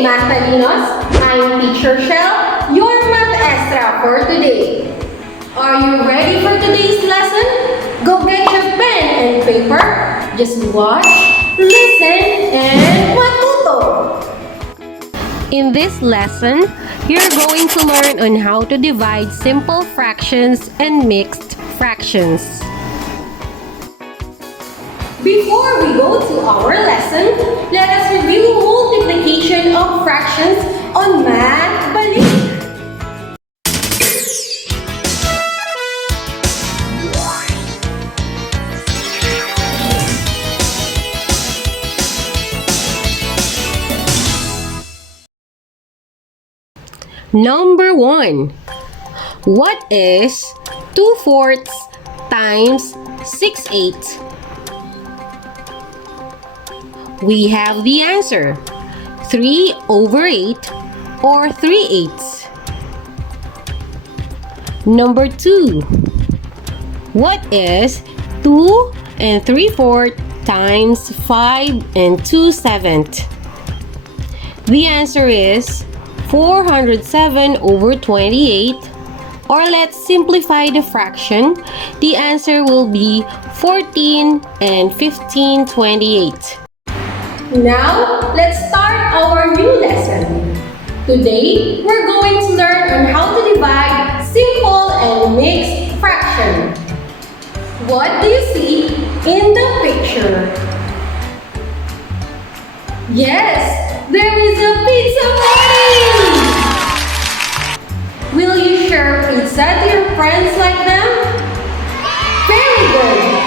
Mathalinos! I'm Teacher Shell, your Math Extra for today. Are you ready for today's lesson? Go get your pen and paper. Just watch, listen, and matuto! In this lesson, you're going to learn on how to divide simple fractions and mixed fractions. Before we go to our lesson, let us review multiplication of fractions on Math Balik. Number 1. What is 2/4 times 6/8? We have the answer, 3/8 or 3/8. Number 2. What is 2 3/4 times 5 2/7? The answer is 407/28, or let's simplify the fraction. The answer will be 14 15/28. Now, let's start our new lesson. Today, we're going to learn on how to divide simple and mixed fraction. What do you see in the picture? Yes, there is a pizza party! Will you share pizza to your friends like them? Very good!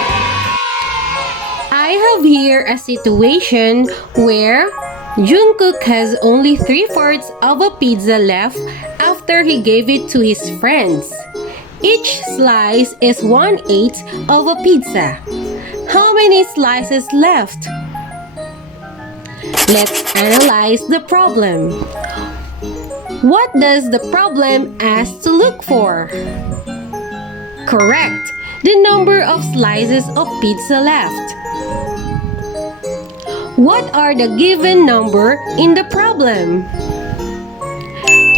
I have here a situation where Jungkook has only 3/4 of a pizza left after he gave it to his friends. Each slice is 1/8 of a pizza. How many slices left? Let's analyze the problem. What does the problem ask to look for? Correct, the number of slices of pizza left. What are the given number in the problem?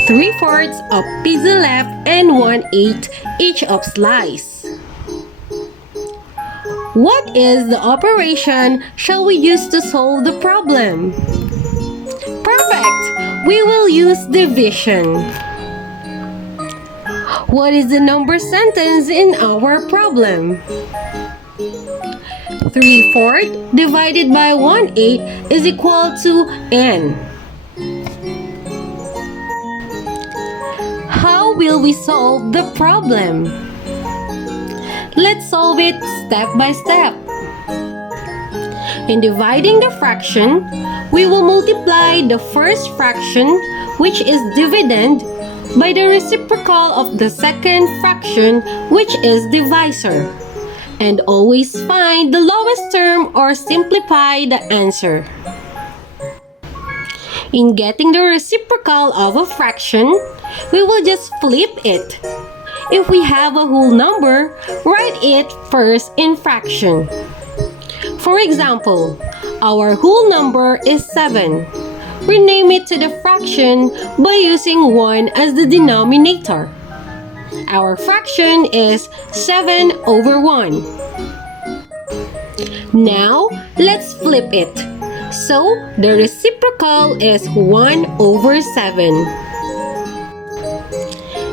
3/4 of pizza left and 1/8 each of slice. What is the operation shall we use to solve the problem? Perfect! We will use division. What is the number sentence in our problem? 3/4 divided by 1/8 is equal to n. How will we solve the problem? Let's solve it step by step. In dividing the fraction, we will multiply the first fraction, which is dividend, by the reciprocal of the second fraction, which is divisor. And always find the lowest term or simplify the answer. In getting the reciprocal of a fraction, we will just flip it. If we have a whole number, write it first in fraction. For example, our whole number is 7. Rename it to the fraction by using 1 as the denominator. Our fraction is 7/1. Now, let's flip it. So, the reciprocal is 1/7.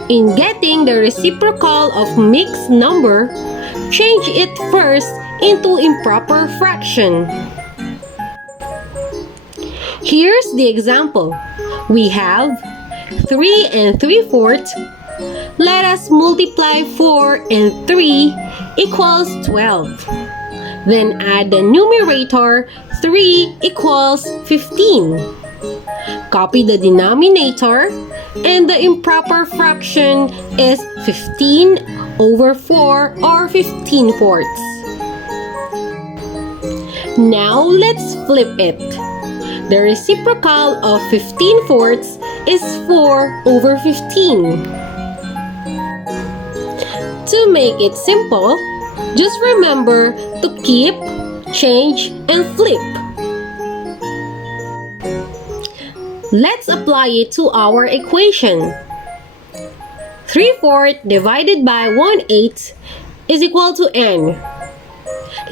In getting the reciprocal of mixed number, change it first into improper fraction. Here's the example. We have 3 3/4. Let us multiply 4 and 3 equals 12. Then add the numerator, 3 equals 15. Copy the denominator, and the improper fraction is 15/4 or 15/4. Now let's flip it. The reciprocal of 15/4 is 4/15. To make it simple, just remember to keep, change, and flip. Let's apply it to our equation. 3/4 divided by 1/8 is equal to n.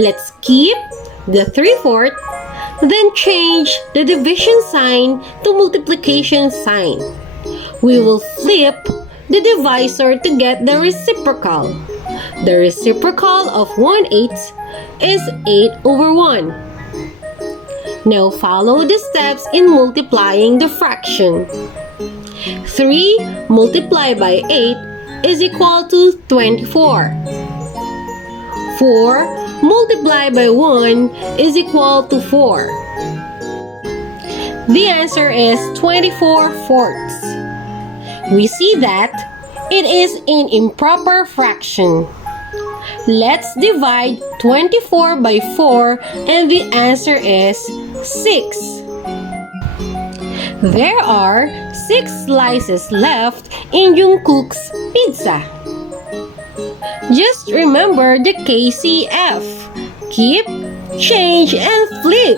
Let's keep the 3/4, then change the division sign to multiplication sign. We will flip the divisor to get the reciprocal. The reciprocal of 1/8 is 8/1. Now follow the steps in multiplying the fraction. 3 multiplied by 8 is equal to 24. 4 multiplied by 1 is equal to 4. The answer is 24/4. We see that it is an improper fraction. Let's divide 24 by 4 and the answer is 6. There are 6 slices left in Jungkook's pizza. Just remember the KCF. Keep, change, and flip.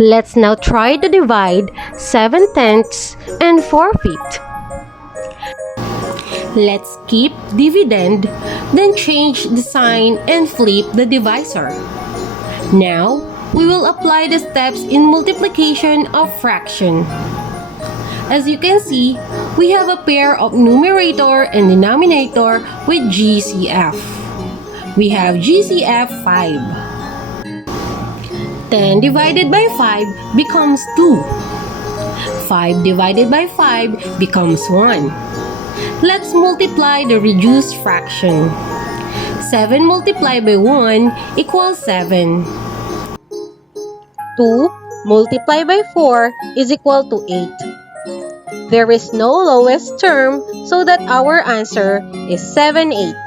Let's now try to divide 7/10 and 4/5. Let's keep dividend, then change the sign and flip the divisor. Now, we will apply the steps in multiplication of fraction. As you can see, we have a pair of numerator and denominator with GCF. We have GCF 5. 10 divided by 5 becomes 2. 5 divided by 5 becomes 1. Let's multiply the reduced fraction. 7 multiplied by 1 equals 7. 2 multiplied by 4 is equal to 8. There is no lowest term, so that our answer is 7/8.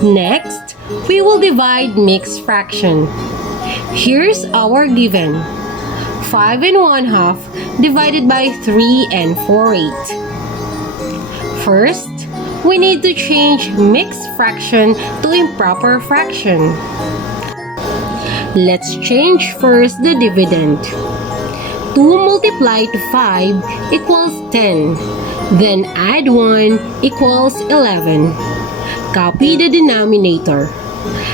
Next, we will divide mixed fraction. Here's our given. 5 1/2 divided by 3 4/8. First, we need to change mixed fraction to improper fraction. Let's change first the dividend. 2 multiplied to 5 equals 10. Then add 1 equals 11. Copy the denominator.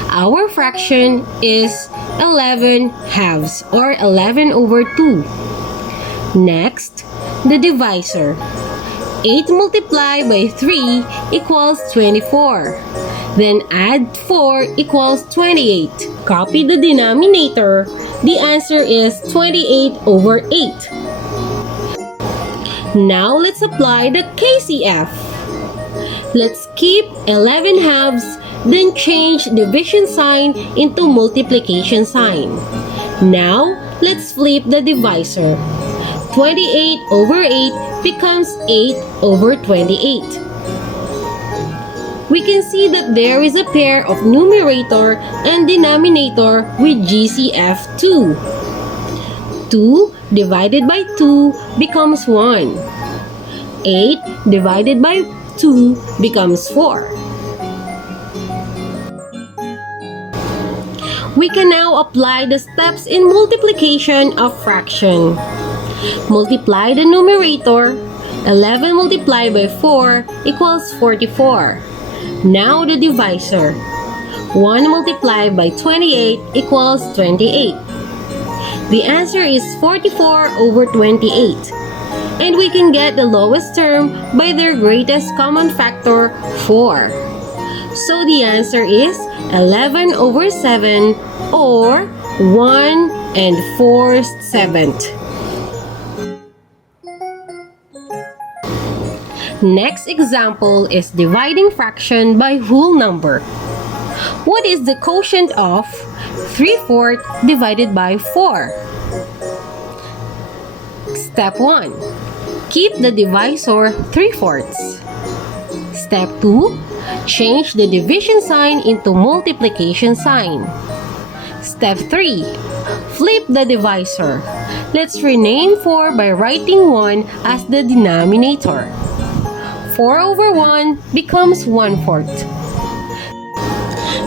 Our fraction is 11/2 or 11/2. Next, the divisor. 8 multiplied by 3 equals 24. Then add 4 equals 28. Copy the denominator. The answer is 28/8. Now let's apply the KCF. Let's keep 11/2, then change division sign into multiplication sign. Now, let's flip the divisor. 28/8 becomes 8/28. We can see that there is a pair of numerator and denominator with GCF 2. 2 divided by 2 becomes 1. 8 divided by 2 becomes 4. We can now apply the steps in multiplication of fraction. Multiply the numerator. 11 multiplied by 4 equals 44. Now the divisor. 1 multiplied by 28 equals 28. The answer is 44/28. And we can get the lowest term by their greatest common factor, 4. So the answer is 11/7 or 1 4/7. Next example is dividing fraction by whole number. What is the quotient of 3/4 divided by 4? Step 1. Keep the divisor 3/4. Step 2. Change the division sign into multiplication sign. Step 3. Flip the divisor. Let's rename 4 by writing 1 as the denominator. 4 over 1 becomes 1/4.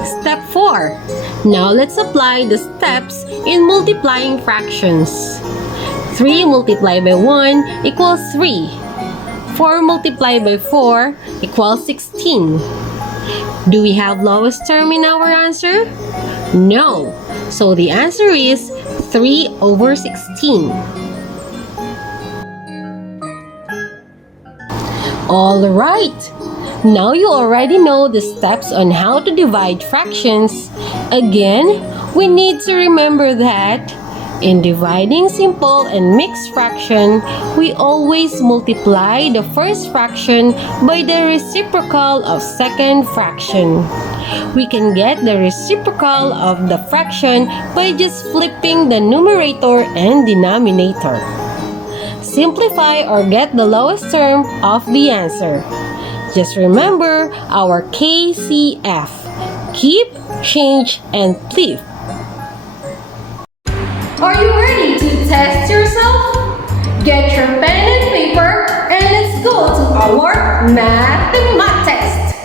Step 4. Now let's apply the steps in multiplying fractions. 3 multiplied by 1 equals 3. 4 multiplied by 4 equals 16. Do we have lowest term in our answer? No. So the answer is 3 over 16. Alright. Now you already know the steps on how to divide fractions. Again, we need to remember that in dividing simple and mixed fraction, we always multiply the first fraction by the reciprocal of second fraction. We can get the reciprocal of the fraction by just flipping the numerator and denominator. Simplify or get the lowest term of the answer. Just remember our KCF. Keep, change, and flip. Are you ready to test yourself? Get your pen and paper and let's go to our math test.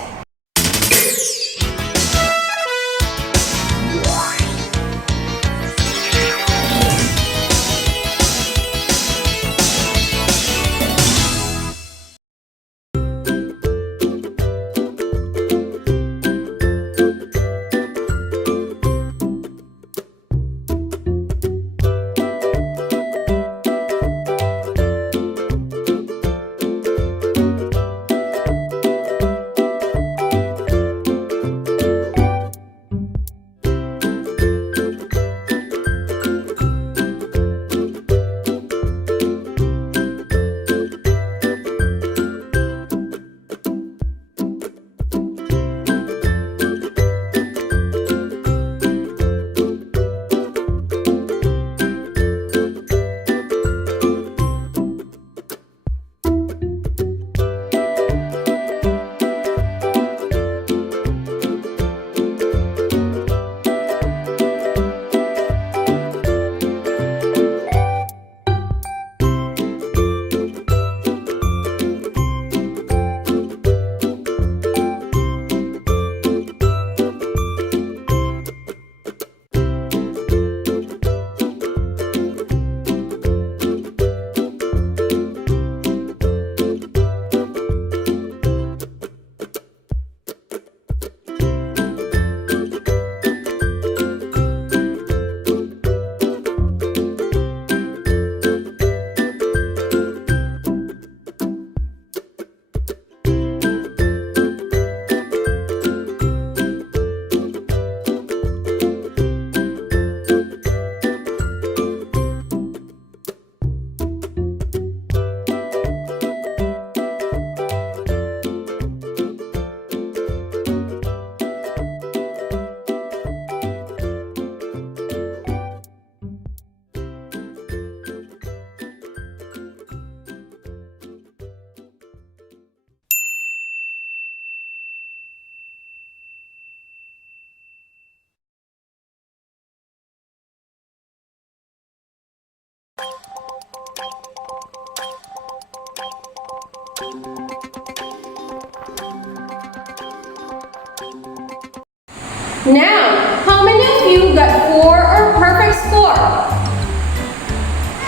Now, how many of you got 4 or perfect score?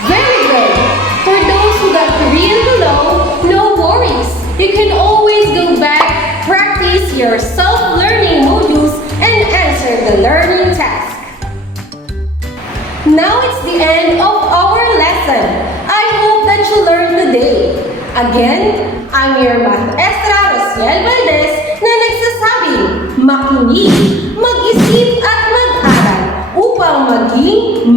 Very good. For those who got 3 and below, no worries. You can always go back, practice your self-learning modules, and answer the learning task. Now it's the end of our lesson. I hope that you learned today. Again, I'm your Maestra Rosiel Valdez na nagsasabing makinig, mag-isip at mag-aral upang maging